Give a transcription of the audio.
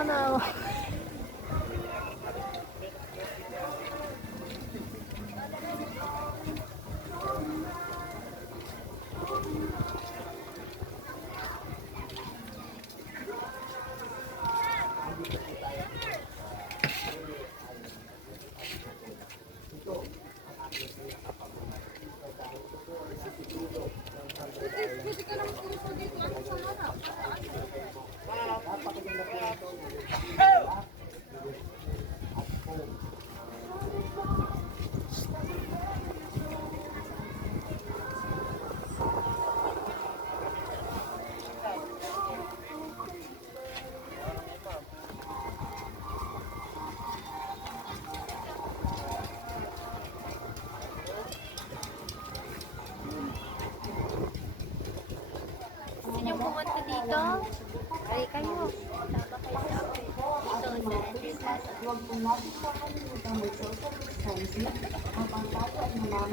Sana. Gusto niyo pumunta dito? Kaya kayo. Tama kayo sa akin. Dito, sa Huwag po natin kakalimutan mag-social distancing, ang pagkakain na naman